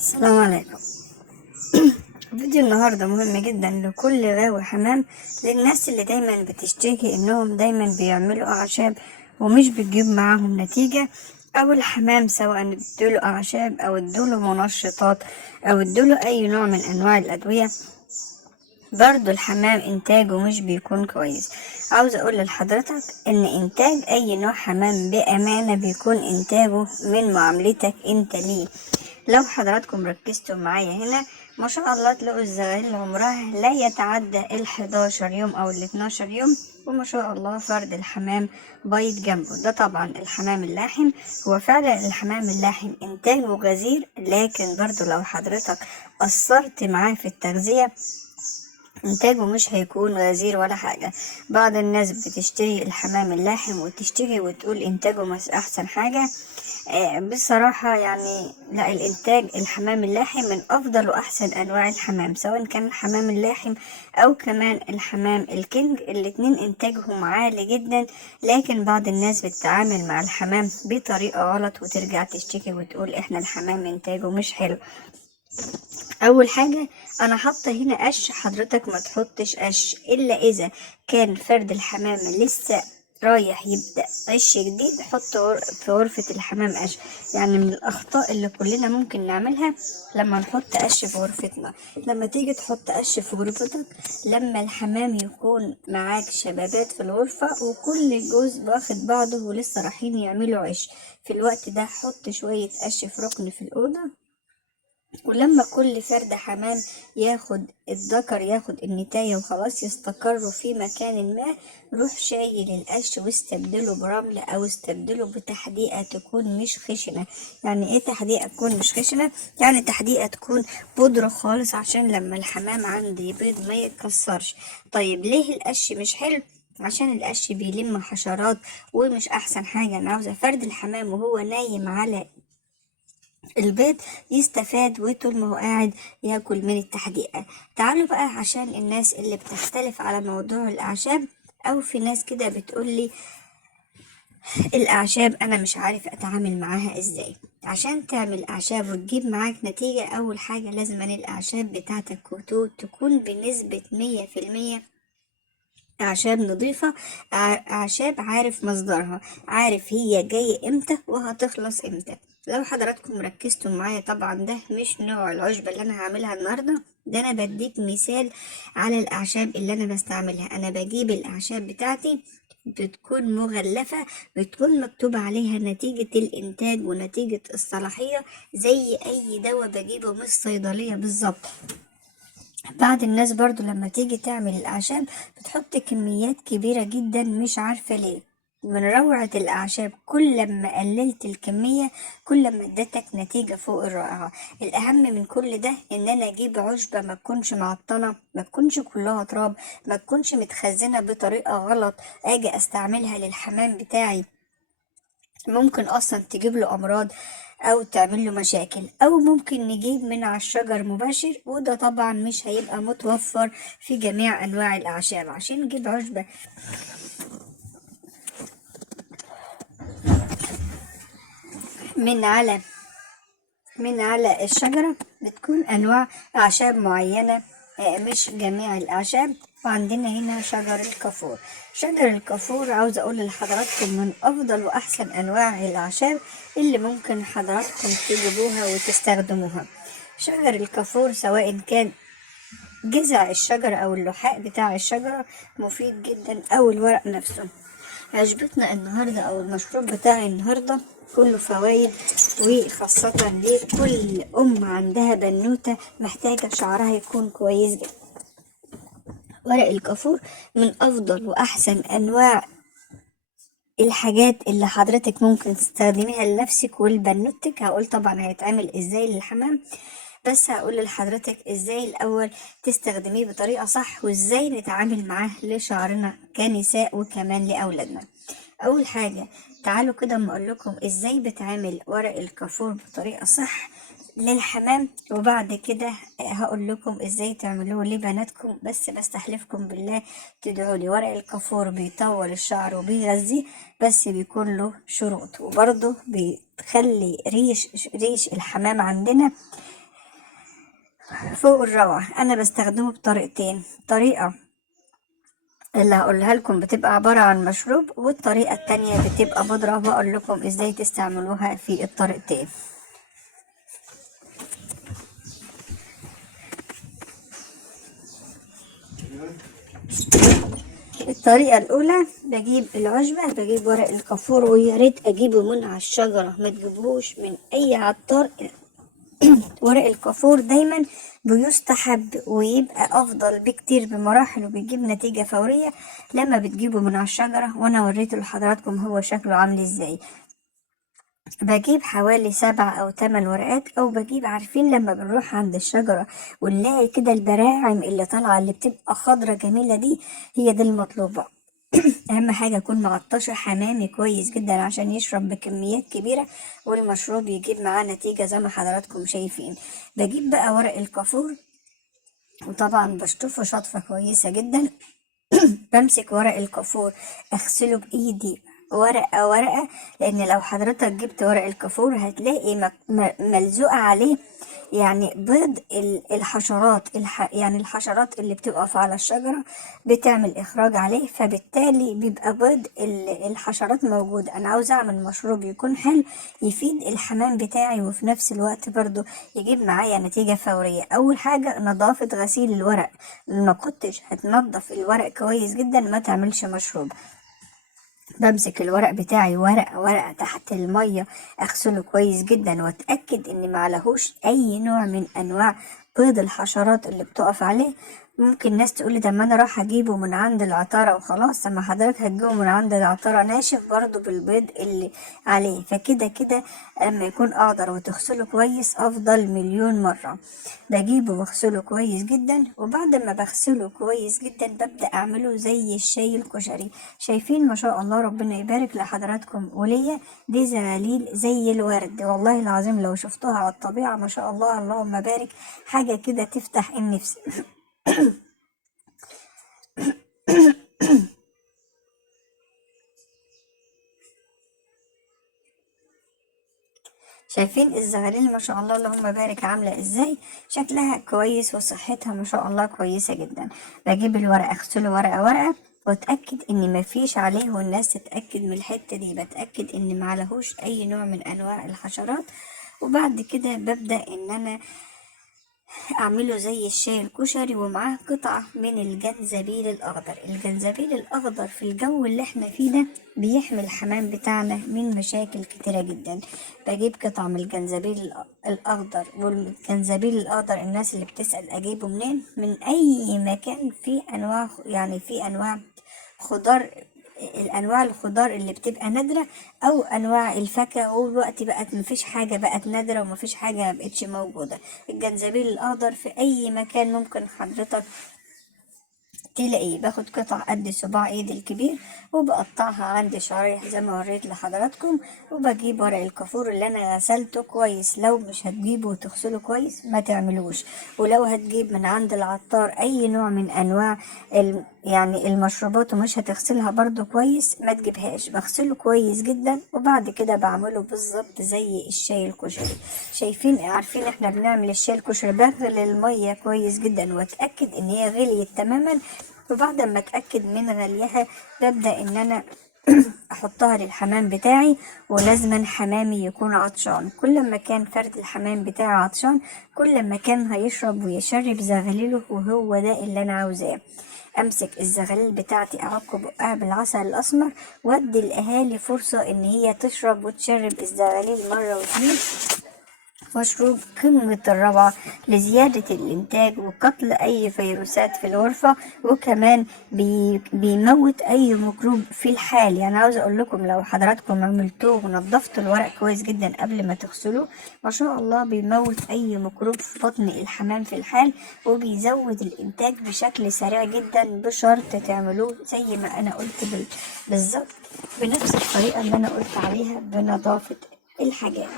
السلام عليكم. فيديو النهاردة مهم جدا لكل غاوي حمام، للناس اللي دايما بتشتكي انهم دايما بيعملوا اعشاب ومش بتجيب معاهم نتيجة، او الحمام سواء ادوله اعشاب او ادوله منشطات او ادوله اي نوع من انواع الادوية، برضو الحمام انتاجه مش بيكون كويس. عاوز اقول لحضرتك ان انتاج اي نوع حمام بامانة بيكون انتاجه من معاملتك انت ليه. لو حضراتكم ركزتوا معايا هنا ما شاء الله تلاقوا الزغاليل عمرها لا يتعدى ال11 يوم او ال12 يوم، وما شاء الله فرد الحمام بيض جنبه. ده طبعا الحمام اللاحم. هو فعلا الحمام اللاحم انتاجه غزير، لكن برضو لو حضرتك قصرت معاه في التغذية انتاجه مش هيكون غزير ولا حاجة. بعض الناس بتشتري الحمام اللاحم وتشتري وتقول انتاجه مش احسن حاجة. بصراحة يعني لا، الانتاج الحمام اللاحم من افضل واحسن انواع الحمام، سواء كان الحمام اللاحم او كمان الحمام الكنج، الاتنين انتاجهم عالي جدا. لكن بعض الناس بتتعامل مع الحمام بطريقة غلط وترجع تشتكي وتقول احنا الحمام انتاجه مش حلو. اول حاجة انا حاطة هنا قش، حضرتك ما تحطش قش الا اذا كان فرد الحمام لسه رايح يبدأ قش جديد. حط في غرفة الحمام قش. يعني من الاخطاء اللي كلنا ممكن نعملها لما نحط قش في غرفتنا، لما تيجي تحط قش في غرفتك، لما الحمام يكون معاك شبابات في الغرفة وكل جزء واخد بعضه ولسه رايحين يعملوا عش، في الوقت ده حط شوية قش في ركن في الأوضة. ولما كل فرد حمام ياخد الذكر ياخد النتاية وخلاص يستقروا في مكان ما، روح شايل القش واستبدله برمل او استبدله بتحديقة تكون مش خشنة. يعني ايه تحديقة تكون مش خشنة؟ يعني تحديقة تكون بودرة خالص عشان لما الحمام عندي يبيض ما يتكسرش. طيب ليه القش مش حلو؟ عشان القش بيلم حشرات ومش احسن حاجة. انا عاوزة فرد الحمام وهو نايم على البيض يستفاد، وطول ما هو قاعد ياكل من التحديقة. تعالوا بقى عشان الناس اللي بتختلف على موضوع الأعشاب، أو في ناس كده بتقولي الأعشاب أنا مش عارف أتعامل معاها إزاي. عشان تعمل أعشاب وتجيب معاك نتيجة، أول حاجة لازم أن الأعشاب بتاعتك تكون بنسبة 100% أعشاب نظيفة، أعشاب عارف مصدرها، عارف هي جاية امتى وهتخلص امتى. لو حضراتكم ركزتوا معايا، طبعا ده مش نوع العشبة اللي أنا هعملها النهاردة، ده أنا بديك مثال على الأعشاب اللي أنا بستعملها. أنا بجيب الأعشاب بتاعتي بتكون مغلفة، بتكون مكتوب عليها نتيجة الإنتاج ونتيجة الصلاحية، زي أي دواء بجيبه من الصيدلية بالظبط. بعض الناس برضو لما تيجي تعمل الأعشاب بتحط كميات كبيرة جدا، مش عارفة ليه. من روعة الأعشاب كل ما قللت الكمية كل ما ادتك نتيجة فوق الرائعة. الأهم من كل ده إن أنا أجيب عشبة ما تكونش معطنة، ما تكونش كلها تراب، ما تكونش متخزنة بطريقة غلط، أجي أستعملها للحمام بتاعي ممكن اصلا تجيب له امراض او تعمل له مشاكل. او ممكن نجيب من على الشجر مباشر، وده طبعا مش هيبقى متوفر في جميع انواع الاعشاب. عشان نجيب عشبة من على الشجرة بتكون أنواع أعشاب معينة، مش جميع الأعشاب. وعندنا هنا شجر الكافور. شجر الكافور عاوز أقول لحضراتكم من أفضل وأحسن أنواع الأعشاب اللي ممكن حضراتكم تجيبوها وتستخدموها. شجر الكافور سواء كان جذع الشجرة أو اللحاء بتاع الشجرة مفيد جدا، أو الورق نفسه. عشبتنا النهاردة أو المشروب بتاعي النهاردة كله فوائد، وخاصة لكل أم عندها بنوتة محتاجة شعرها يكون كويس جدا. ورق الكافور من أفضل وأحسن أنواع الحاجات اللي حضرتك ممكن تستخدميها لنفسك ولبنوتك. هقول طبعا هيتعمل ازاي للحمام، بس هقول لحضرتك ازاي الاول تستخدميه بطريقة صح، وازاي نتعامل معاه لشعرنا كنساء وكمان لاولادنا. اول حاجة تعالوا كده اما اقول لكم ازاي بتعمل ورق الكافور بطريقة صح للحمام، وبعد كده هقول لكم ازاي تعملوه لبناتكم. بس بستحلفكم بالله تدعوا لي. ورق الكافور بيطول الشعر وبيغذيه، بس بيكون له شروط، وبرضه بيخلي ريش الحمام عندنا فوق الروعة. انا بستخدمه بطريقتين، طريقة اللي هقولها لكم بتبقى عبارة عن مشروب، والطريقة التانية بتبقى بودرة، بقول لكم ازاي تستعملوها في الطريقتين. الطريقة الأولى بجيب العشبة، بجيب ورق الكافور، ويا ريت أجيبه من على الشجرة، ما تجيبوش من أي عطار. ورق الكافور دايما بيستحب ويبقى أفضل بكتير بمراحل، وبيجيب نتيجة فورية لما بتجيبه من على الشجرة. وأنا وريته لحضراتكم هو شكله عامل ازاي. بجيب حوالي 7 أو 8 ورقات، أو بجيب، عارفين لما بنروح عند الشجرة ونلاقي كده البراعم اللي طالعة اللي بتبقى خضرة جميلة دي، هي دي المطلوبة. أهم حاجة أكون معطشة حمامي كويس جدا عشان يشرب بكميات كبيرة، والمشروب يجيب معاه نتيجة زي ما حضراتكم شايفين. بجيب بقى ورق الكافور، وطبعا بشطفه شطفة كويسة جدا. بمسك ورق الكافور اغسله بايدي ورقة ورقة، لان لو حضرتك جبت ورق الكافور هتلاقي ملزوقة عليه يعني بيض الحشرات، يعني الحشرات اللي بتقف على الشجرة بتعمل اخراج عليه، فبالتالي بيبقى بيض الحشرات موجود. انا عاوز اعمل مشروب يكون حلو يفيد الحمام بتاعي، وفي نفس الوقت برضو يجيب معايا نتيجة فورية. اول حاجة نظافة غسيل الورق، ما كنتش هتنضف الورق كويس جدا ما تعملش مشروب. بمسك الورق بتاعي ورقة ورقة تحت المية، اغسله كويس جدا واتأكد ان معلهوش اي نوع من انواع بيض الحشرات اللي بتقف عليه. ممكن ناس تقولي ده ما انا راح اجيبه من عند العطارة وخلاص، اما حضرتك هتجيبه من عند العطارة ناشف برضو بالبيض اللي عليه، فكده كده اما يكون اقدر وتغسله كويس افضل مليون مرة. بجيبه واغسله كويس جدا، وبعد ما بغسله كويس جدا ببدأ اعمله زي الشاي الكشري. شايفين ما شاء الله، ربنا يبارك لحضراتكم وليا، دي زغاليل زي الورد والله العظيم، لو شفتوها على الطبيعة ما شاء الله اللهم بارك، حاجة كده تفتح النفس. شايفين الزغاليل ما شاء الله اللهم بارك عاملة ازاي، شكلها كويس وصحتها ما شاء الله كويسة جدا. بجيب الورق اغسله ورقة ورقة، واتأكد ان مفيش عليه، والناس تتأكد من الحتة دي، بتأكد ان معلهوش اي نوع من انواع الحشرات. وبعد كده ببدأ ان انا اعمله زي الشاي الكشري، ومعاه قطعة من الجنزبيل الاخضر. الجنزبيل الاخضر في الجو اللي احنا فيه ده بيحمي الحمام بتاعنا من مشاكل كتيرة جدا. بجيب قطعة من الجنزبيل الاخضر، والجنزبيل الاخضر الناس اللي بتسأل اجيبه منين، من اي مكان فيه انواع، يعني فيه انواع خضار، الانواع الخضار اللي بتبقى نادرة، او انواع الفاكهة. والوقت بقت مفيش حاجة بقت نادرة ومفيش حاجة مبقتش موجودة. الجنزبيل الاخضر في اي مكان ممكن حضرتك تلاقيه. باخد قطع قد صباع ايدي الكبير وبقطعها عندي شرايح زي ما وريت لحضراتكم، وبجيب ورق الكافور اللي انا غسلته كويس. لو مش هتجيبه وتغسله كويس ما تعملوش. ولو هتجيب من عند العطار اي نوع من انواع يعني المشروبات ومش هتغسلها برضو كويس ما تجيبهاش. بغسله كويس جدا، وبعد كده بعمله بالظبط زي الشاي الكشري. شايفين، عارفين احنا بنعمل الشاي الكشري، بغلي المية كويس جدا واتأكد ان هي غليت تماما، وبعد ما اتأكد من غليها ببدأ ان انا احطها للحمام بتاعي. ولازما حمامي يكون عطشان، كل ما كان فرد الحمام بتاعي عطشان كل ما كان هيشرب ويشرب زغليله، وهو ده اللي انا عاوزاه. امسك الزغاليل بتاعتي اعق بقها بالعسل الاسمر، وادي الاهالي فرصة ان هي تشرب وتشرب الزغاليل مرة واتنين. مشروب قمة الروعة لزيادة الإنتاج وقتل أي فيروسات في الغرفة، وكمان بيموت أي ميكروب في الحال. يعني عاوز أقول لكم لو حضراتكم عملتوه ونضفتوا الورق كويس جدا قبل ما تغسلوه ما شاء الله بيموت أي ميكروب في بطن الحمام في الحال، وبيزود الإنتاج بشكل سريع جدا، بشرط تعملوه زي ما أنا قلت بالظبط، بنفس الطريقة اللي أنا قلت عليها بنظافة الحاجات.